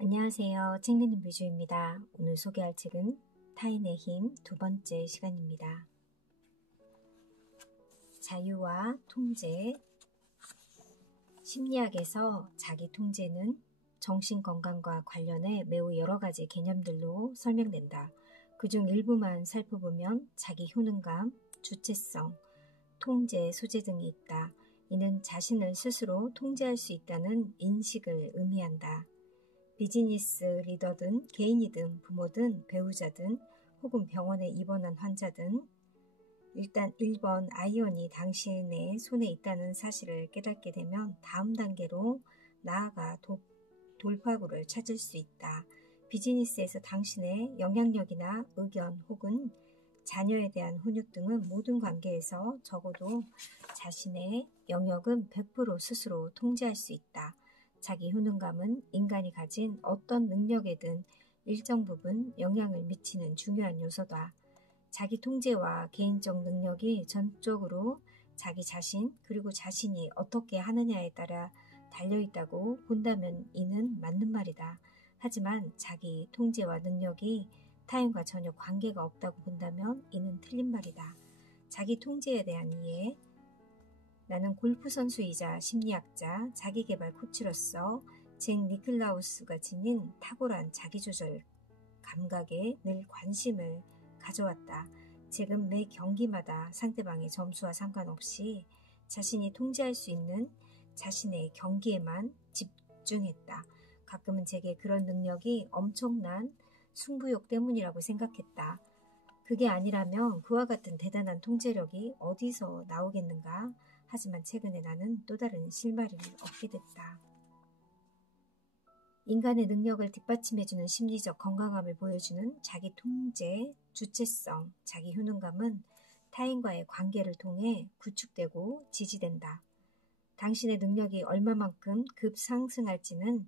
안녕하세요. 책 읽는 뮤즈입니다. 오늘 소개할 책은 타인의 힘 두 번째 시간입니다. 자유와 통제. 심리학에서 자기 통제는 정신건강과 관련해 매우 여러 가지 개념들로 설명된다. 그중 일부만 살펴보면 자기 효능감, 주체성, 통제, 소재 등이 있다. 이는 자신을 스스로 통제할 수 있다는 인식을 의미한다. 비즈니스 리더든 개인이든 부모든 배우자든 혹은 병원에 입원한 환자든 일단 1번 아이언이 당신의 손에 있다는 사실을 깨닫게 되면 다음 단계로 나아가 돌파구를 찾을 수 있다. 비즈니스에서 당신의 영향력이나 의견 혹은 자녀에 대한 훈육 등은 모든 관계에서 적어도 자신의 영역은 100% 스스로 통제할 수 있다. 자기 효능감은 인간이 가진 어떤 능력에든 일정 부분 영향을 미치는 중요한 요소다. 자기 통제와 개인적 능력이 전적으로 자기 자신 그리고 자신이 어떻게 하느냐에 따라 달려있다고 본다면 이는 맞는 말이다. 하지만 자기 통제와 능력이 타인과 전혀 관계가 없다고 본다면 이는 틀린 말이다. 자기 통제에 대한 이해. 나는 골프 선수이자 심리학자, 자기개발 코치로서 잭 니클라우스가 지닌 탁월한 자기조절 감각에 늘 관심을 가져왔다. 잭은 매 경기마다 상대방의 점수와 상관없이 자신이 통제할 수 있는 자신의 경기에만 집중했다. 가끔은 잭의 그런 능력이 엄청난 승부욕 때문이라고 생각했다. 그게 아니라면 그와 같은 대단한 통제력이 어디서 나오겠는가? 하지만 최근에 나는 또 다른 실마리를 얻게 됐다. 인간의 능력을 뒷받침해주는 심리적 건강함을 보여주는 자기 통제, 주체성, 자기 효능감은 타인과의 관계를 통해 구축되고 지지된다. 당신의 능력이 얼마만큼 급상승할지는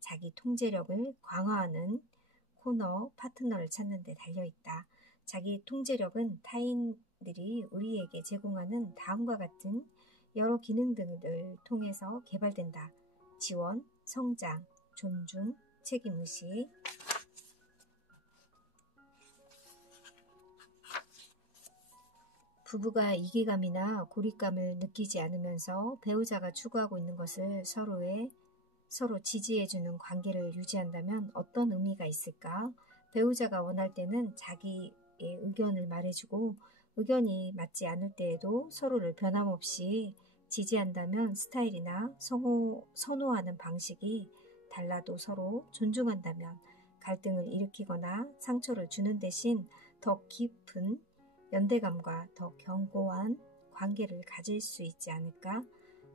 자기 통제력을 강화하는 코너 파트너를 찾는 데 달려있다. 자기 통제력은 타인들이 우리에게 제공하는 다음과 같은 여러 기능들을 통해서 개발된다. 지원, 성장, 존중, 책임의식. 부부가 이기감이나 고립감을 느끼지 않으면서 배우자가 추구하고 있는 것을 서로 지지해주는 관계를 유지한다면 어떤 의미가 있을까? 배우자가 원할 때는 자기의 의견을 말해주고 의견이 맞지 않을 때에도 서로를 변함없이 지지한다면 스타일이나 선호하는 방식이 달라도 서로 존중한다면 갈등을 일으키거나 상처를 주는 대신 더 깊은 연대감과 더 견고한 관계를 가질 수 있지 않을까?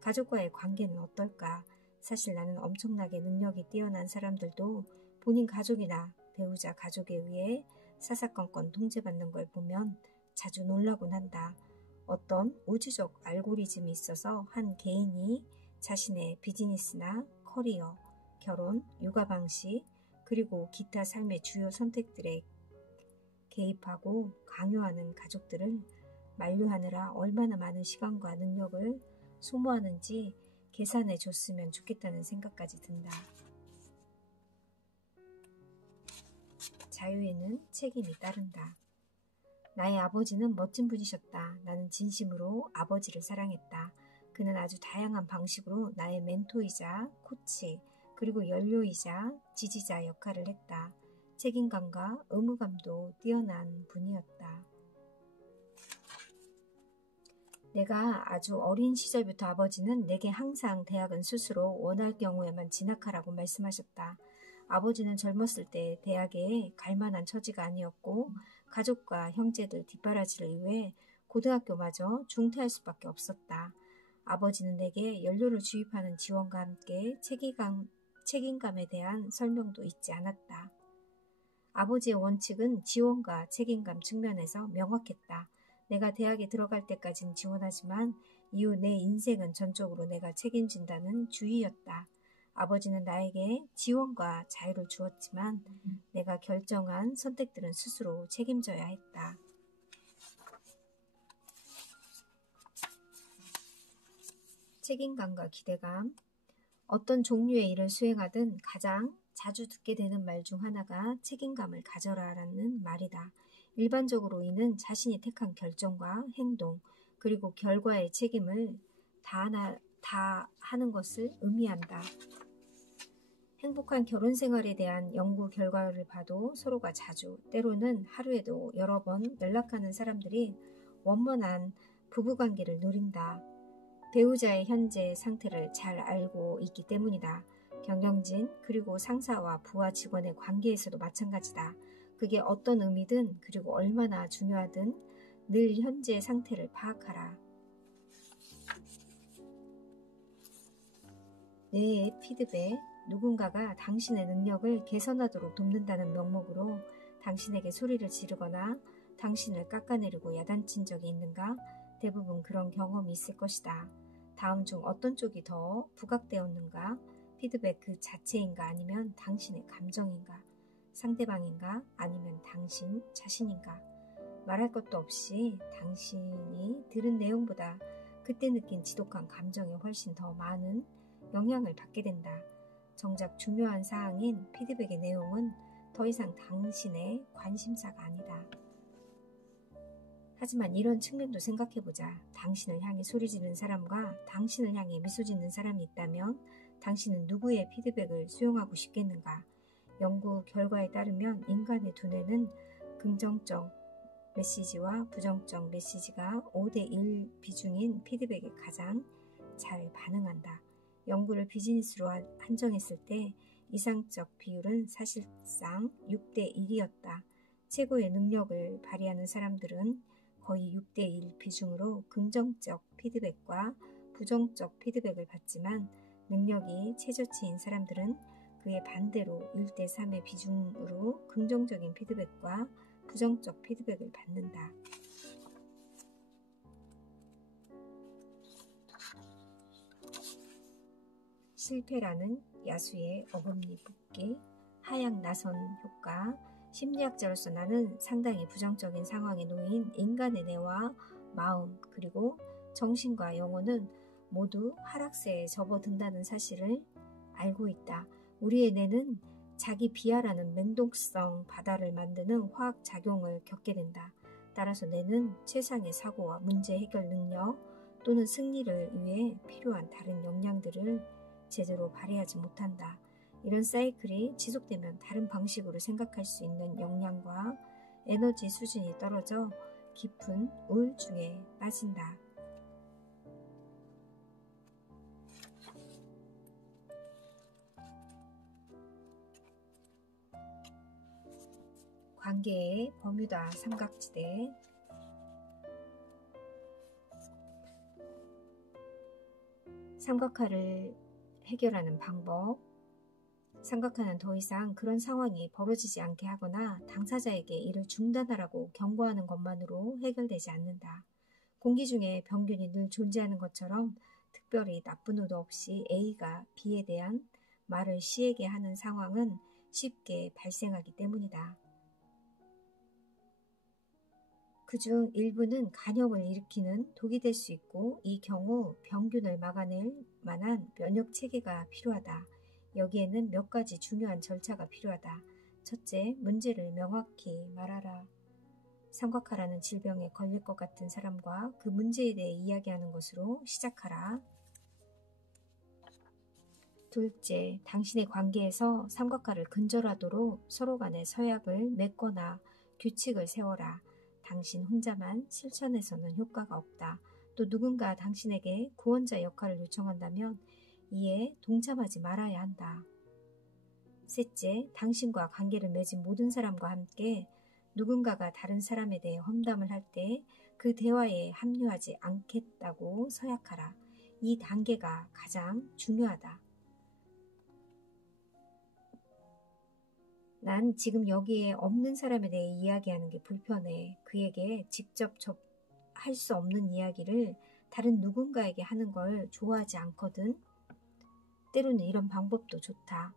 가족과의 관계는 어떨까? 사실 나는 엄청나게 능력이 뛰어난 사람들도 본인 가족이나 배우자 가족에 의해 사사건건 통제받는 걸 보면 자주 놀라곤 한다. 어떤 우주적 알고리즘이 있어서 한 개인이 자신의 비즈니스나 커리어, 결혼, 육아 방식, 그리고 기타 삶의 주요 선택들에 개입하고 강요하는 가족들을 만류하느라 얼마나 많은 시간과 능력을 소모하는지 계산해 줬으면 좋겠다는 생각까지 든다. 자유에는 책임이 따른다. 나의 아버지는 멋진 분이셨다. 나는 진심으로 아버지를 사랑했다. 그는 아주 다양한 방식으로 나의 멘토이자 코치, 그리고 연료이자 지지자 역할을 했다. 책임감과 의무감도 뛰어난 분이었다. 내가 아주 어린 시절부터 아버지는 내게 항상 대학은 스스로 원할 경우에만 진학하라고 말씀하셨다. 아버지는 젊었을 때 대학에 갈 만한 처지가 아니었고 가족과 형제들 뒷바라지를 위해 고등학교마저 중퇴할 수밖에 없었다. 아버지는 내게 연료를 주입하는 지원과 함께 책임감에 대한 설명도 잊지 않았다. 아버지의 원칙은 지원과 책임감 측면에서 명확했다. 내가 대학에 들어갈 때까지는 지원하지만 이후 내 인생은 전적으로 내가 책임진다는 주의였다. 아버지는 나에게 지원과 자유를 주었지만 내가 결정한 선택들은 스스로 책임져야 했다. 책임감과 기대감. 어떤 종류의 일을 수행하든 가장 자주 듣게 되는 말 중 하나가 책임감을 가져라라는 말이다. 일반적으로 이는 자신이 택한 결정과 행동, 그리고 결과의 책임을 다 하는 것을 의미한다. 행복한 결혼 생활에 대한 연구 결과를 봐도 서로가 자주, 때로는 하루에도 여러 번 연락하는 사람들이 원만한 부부관계를 누린다. 배우자의 현재 상태를 잘 알고 있기 때문이다. 경영진 그리고 상사와 부하 직원의 관계에서도 마찬가지다. 그게 어떤 의미든 그리고 얼마나 중요하든 늘 현재 상태를 파악하라. 뇌의 피드백, 누군가가 당신의 능력을 개선하도록 돕는다는 명목으로 당신에게 소리를 지르거나 당신을 깎아내리고 야단친 적이 있는가? 대부분 그런 경험이 있을 것이다. 다음 중 어떤 쪽이 더 부각되었는가? 피드백 그 자체인가 아니면 당신의 감정인가? 상대방인가 아니면 당신 자신인가? 말할 것도 없이 당신이 들은 내용보다 그때 느낀 지독한 감정에 훨씬 더 많은 영향을 받게 된다. 정작 중요한 사항인 피드백의 내용은 더 이상 당신의 관심사가 아니다. 하지만 이런 측면도 생각해보자. 당신을 향해 소리 지르는 사람과 당신을 향해 미소 짓는 사람이 있다면 당신은 누구의 피드백을 수용하고 싶겠는가? 연구 결과에 따르면 인간의 두뇌는 긍정적 메시지와 부정적 메시지가 5대1 비중인 피드백에 가장 잘 반응한다. 연구를 비즈니스로 한정했을 때 이상적 비율은 사실상 6대1이었다. 최고의 능력을 발휘하는 사람들은 거의 6대1 비중으로 긍정적 피드백과 부정적 피드백을 받지만 능력이 최저치인 사람들은 그의 반대로 1대3의 비중으로 긍정적인 피드백과 부정적 피드백을 받는다. 실패라는 야수의 어금니 붙기, 하향 나선 효과. 심리학자로서 나는 상당히 부정적인 상황에 놓인 인간의 뇌와 마음 그리고 정신과 영혼은 모두 하락세에 접어든다는 사실을 알고 있다. 우리의 뇌는 자기 비하라는 맹독성 바다를 만드는 화학 작용을 겪게 된다. 따라서 뇌는 최상의 사고와 문제 해결 능력 또는 승리를 위해 필요한 다른 역량들을 제대로 발휘하지 못한다. 이런 사이클이 지속되면 다른 방식으로 생각할 수 있는 역량과 에너지 수준이 떨어져 깊은 우울증에 빠진다. 관계의 버뮤다 삼각지대. 삼각화를 해결하는 방법. 삼각화는 더 이상 그런 상황이 벌어지지 않게 하거나 당사자에게 이를 중단하라고 경고하는 것만으로 해결되지 않는다. 공기 중에 병균이 늘 존재하는 것처럼 특별히 나쁜 의도 없이 A가 B에 대한 말을 C에게 하는 상황은 쉽게 발생하기 때문이다. 그중 일부는 간염을 일으키는 독이 될 수 있고 이 경우 병균을 막아낼 만한 면역 체계가 필요하다. 여기에는 몇 가지 중요한 절차가 필요하다. 첫째, 문제를 명확히 말하라. 삼각화라는 질병에 걸릴 것 같은 사람과 그 문제에 대해 이야기하는 것으로 시작하라. 둘째, 당신의 관계에서 삼각화를 근절하도록 서로 간의 서약을 맺거나 규칙을 세워라. 당신 혼자만 실천해서는 효과가 없다. 또 누군가 당신에게 구원자 역할을 요청한다면 이에 동참하지 말아야 한다. 셋째, 당신과 관계를 맺은 모든 사람과 함께 누군가가 다른 사람에 대해 험담을 할 때 그 대화에 합류하지 않겠다고 서약하라. 이 단계가 가장 중요하다. 난 지금 여기에 없는 사람에 대해 이야기하는 게 불편해. 그에게 직접 할 수 없는 이야기를 다른 누군가에게 하는 걸 좋아하지 않거든. 때로는 이런 방법도 좋다.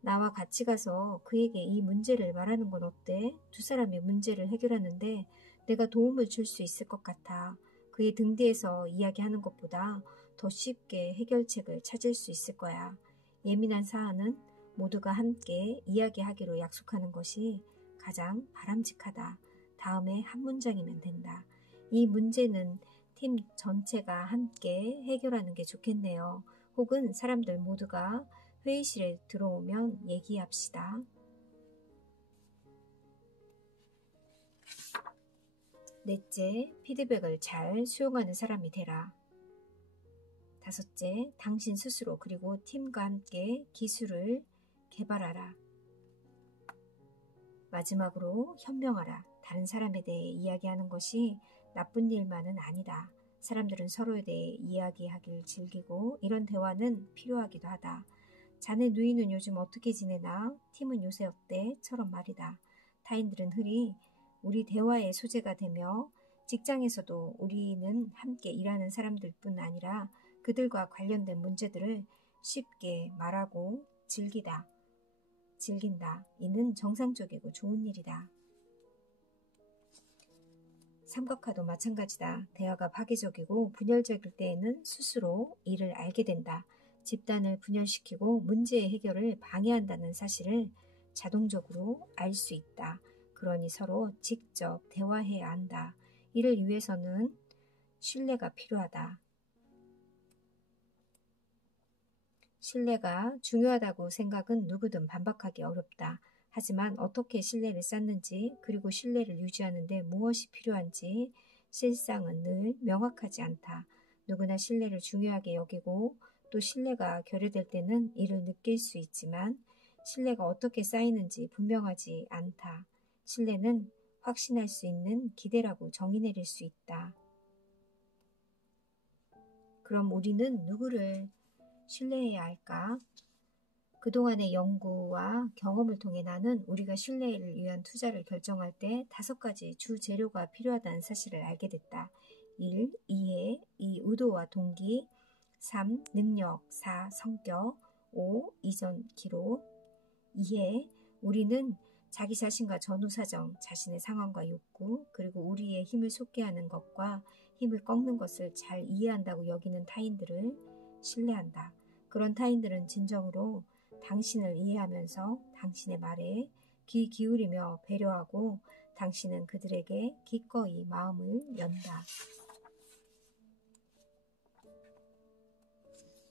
나와 같이 가서 그에게 이 문제를 말하는 건 어때? 두 사람의 문제를 해결하는데 내가 도움을 줄 수 있을 것 같아. 그의 등 뒤에서 이야기하는 것보다 더 쉽게 해결책을 찾을 수 있을 거야. 예민한 사안은 모두가 함께 이야기하기로 약속하는 것이 가장 바람직하다. 다음에 한 문장이면 된다. 이 문제는 팀 전체가 함께 해결하는 게 좋겠네요. 혹은 사람들 모두가 회의실에 들어오면 얘기합시다. 넷째, 피드백을 잘 수용하는 사람이 되라. 다섯째, 당신 스스로 그리고 팀과 함께 기술을 개발하라. 마지막으로 현명하라. 다른 사람에 대해 이야기하는 것이 나쁜 일만은 아니다. 사람들은 서로에 대해 이야기하길 즐기고 이런 대화는 필요하기도 하다. 자네 누이는 요즘 어떻게 지내나? 팀은 요새 어때? 처럼 말이다. 타인들은 흔히 우리 대화의 소재가 되며 직장에서도 우리는 함께 일하는 사람들뿐 아니라 그들과 관련된 문제들을 쉽게 말하고 즐긴다. 이는 정상적이고 좋은 일이다. 삼각화도 마찬가지다. 대화가 파괴적이고 분열적일 때에는 스스로 이를 알게 된다. 집단을 분열시키고 문제의 해결을 방해한다는 사실을 자동적으로 알 수 있다. 그러니 서로 직접 대화해야 한다. 이를 위해서는 신뢰가 필요하다. 신뢰가 중요하다고 생각은 누구든 반박하기 어렵다. 하지만 어떻게 신뢰를 쌓는지 그리고 신뢰를 유지하는 데 무엇이 필요한지 실상은 늘 명확하지 않다. 누구나 신뢰를 중요하게 여기고 또 신뢰가 결여될 때는 이를 느낄 수 있지만 신뢰가 어떻게 쌓이는지 분명하지 않다. 신뢰는 확신할 수 있는 기대라고 정의 내릴 수 있다. 그럼 우리는 누구를 신뢰해야 할까? 그동안의 연구와 경험을 통해 나는 우리가 신뢰를 위한 투자를 결정할 때 5가지 주 재료가 필요하다는 사실을 알게 됐다. 1. 이해, 2. 의도와 동기, 3. 능력, 4. 성격, 5. 이전 기록. 이해, 우리는 자기 자신과 전후 사정, 자신의 상황과 욕구, 그리고 우리의 힘을 솟게 하는 것과 힘을 꺾는 것을 잘 이해한다고 여기는 타인들을 신뢰한다. 그런 타인들은 진정으로 당신을 이해하면서 당신의 말에 귀 기울이며 배려하고 당신은 그들에게 기꺼이 마음을 연다.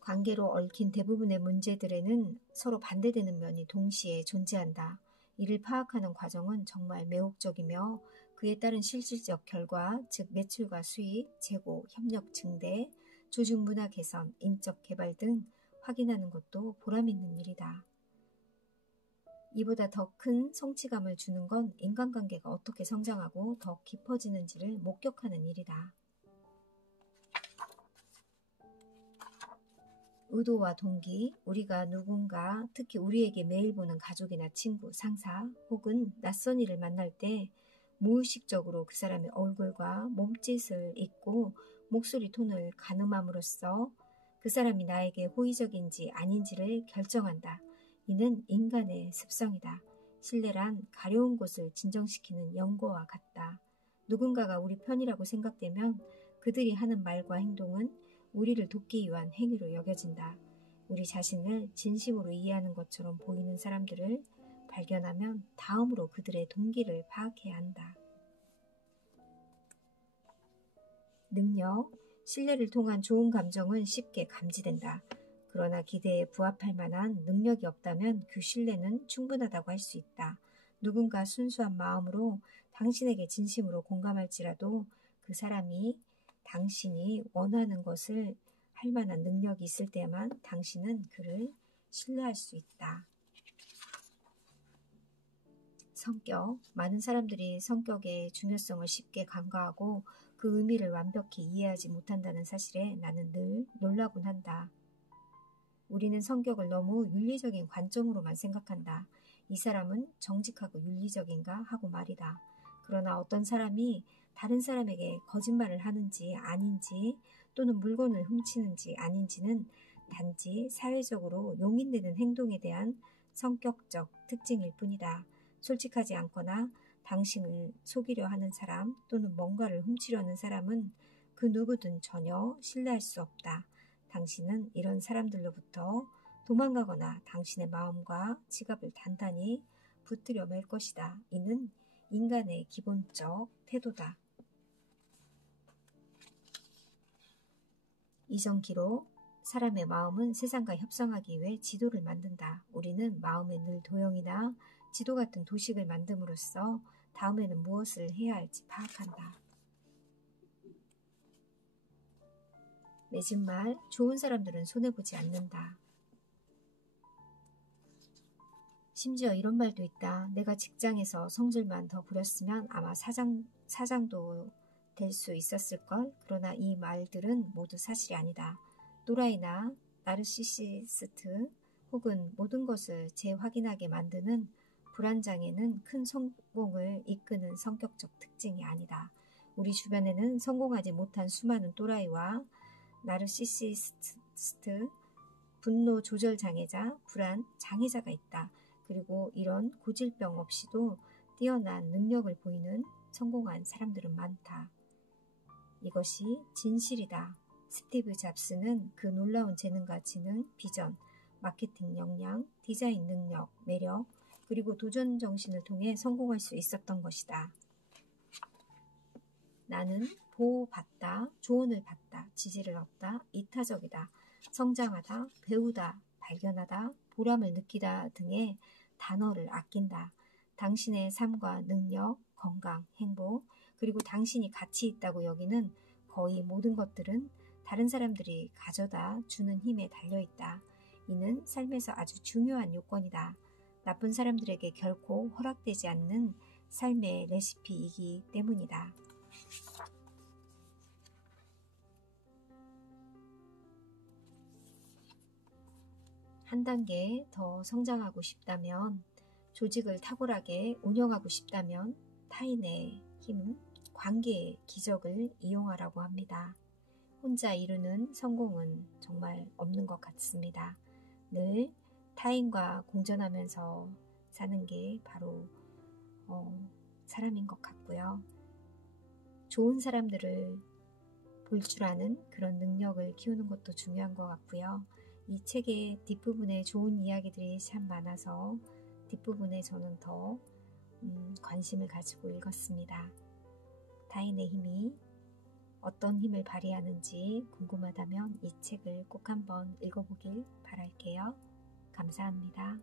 관계로 얽힌 대부분의 문제들에는 서로 반대되는 면이 동시에 존재한다. 이를 파악하는 과정은 정말 매혹적이며 그에 따른 실질적 결과, 즉 매출과 수익, 재고, 협력 증대, 조직 문화 개선, 인적 개발 등 확인하는 것도 보람 있는 일이다. 이보다 더 큰 성취감을 주는 건 인간관계가 어떻게 성장하고 더 깊어지는지를 목격하는 일이다. 의도와 동기, 우리가 누군가, 특히 우리에게 매일 보는 가족이나 친구, 상사 혹은 낯선 이를 만날 때 무의식적으로 그 사람의 얼굴과 몸짓을 읽고 목소리 톤을 가늠함으로써 그 사람이 나에게 호의적인지 아닌지를 결정한다. 이는 인간의 습성이다. 신뢰란 가려운 곳을 진정시키는 연고와 같다. 누군가가 우리 편이라고 생각되면 그들이 하는 말과 행동은 우리를 돕기 위한 행위로 여겨진다. 우리 자신을 진심으로 이해하는 것처럼 보이는 사람들을 발견하면 다음으로 그들의 동기를 파악해야 한다. 능력, 신뢰를 통한 좋은 감정은 쉽게 감지된다. 그러나 기대에 부합할 만한 능력이 없다면 그 신뢰는 충분하다고 할 수 있다. 누군가 순수한 마음으로 당신에게 진심으로 공감할지라도 그 사람이 당신이 원하는 것을 할 만한 능력이 있을 때만 당신은 그를 신뢰할 수 있다. 성격, 많은 사람들이 성격의 중요성을 쉽게 간과하고 그 의미를 완벽히 이해하지 못한다는 사실에 나는 늘 놀라곤 한다. 우리는 성격을 너무 윤리적인 관점으로만 생각한다. 이 사람은 정직하고 윤리적인가 하고 말이다. 그러나 어떤 사람이 다른 사람에게 거짓말을 하는지 아닌지 또는 물건을 훔치는지 아닌지는 단지 사회적으로 용인되는 행동에 대한 성격적 특징일 뿐이다. 솔직하지 않거나 당신을 속이려 하는 사람 또는 뭔가를 훔치려는 사람은 그 누구든 전혀 신뢰할 수 없다. 당신은 이런 사람들로부터 도망가거나 당신의 마음과 지갑을 단단히 붙들여 맬 것이다. 이는 인간의 기본적 태도다. 이전 기록, 사람의 마음은 세상과 협상하기 위해 지도를 만든다. 우리는 마음에 늘 도형이나 지도 같은 도식을 만듦으로써 다음에는 무엇을 해야 할지 파악한다. 맺은 말, 좋은 사람들은 손해보지 않는다. 심지어 이런 말도 있다. 내가 직장에서 성질만 더 부렸으면 아마 사장도 될 수 있었을걸. 그러나 이 말들은 모두 사실이 아니다. 또라이나 나르시시스트 혹은 모든 것을 재확인하게 만드는 불안장애는 큰 성공을 이끄는 성격적 특징이 아니다. 우리 주변에는 성공하지 못한 수많은 또라이와 나르시시스트, 분노 조절 장애자, 불안 장애자가 있다. 그리고 이런 고질병 없이도 뛰어난 능력을 보이는 성공한 사람들은 많다. 이것이 진실이다. 스티브 잡스는 그 놀라운 재능과 지능, 비전, 마케팅 역량, 디자인 능력, 매력, 그리고 도전 정신을 통해 성공할 수 있었던 것이다. 나는 보호받다, 조언을 받다, 지지를 얻다, 이타적이다, 성장하다, 배우다, 발견하다, 보람을 느끼다 등의 단어를 아낀다. 당신의 삶과 능력, 건강, 행복, 그리고 당신이 가치 있다고 여기는 거의 모든 것들은 다른 사람들이 가져다 주는 힘에 달려있다. 이는 삶에서 아주 중요한 요건이다. 나쁜 사람들에게 결코 허락되지 않는 삶의 레시피이기 때문이다. 한 단계 더 성장하고 싶다면, 조직을 탁월하게 운영하고 싶다면 타인의 힘, 관계의 기적을 이용하라고 합니다. 혼자 이루는 성공은 정말 없는 것 같습니다. 늘 타인과 공존하면서 사는 게 바로 사람인 것 같고요. 좋은 사람들을 볼 줄 아는 그런 능력을 키우는 것도 중요한 것 같고요. 이 책의 뒷부분에 좋은 이야기들이 참 많아서 뒷부분에 저는 더 관심을 가지고 읽었습니다. 타인의 힘이 어떤 힘을 발휘하는지 궁금하다면 이 책을 꼭 한번 읽어보길 바랄게요. 감사합니다.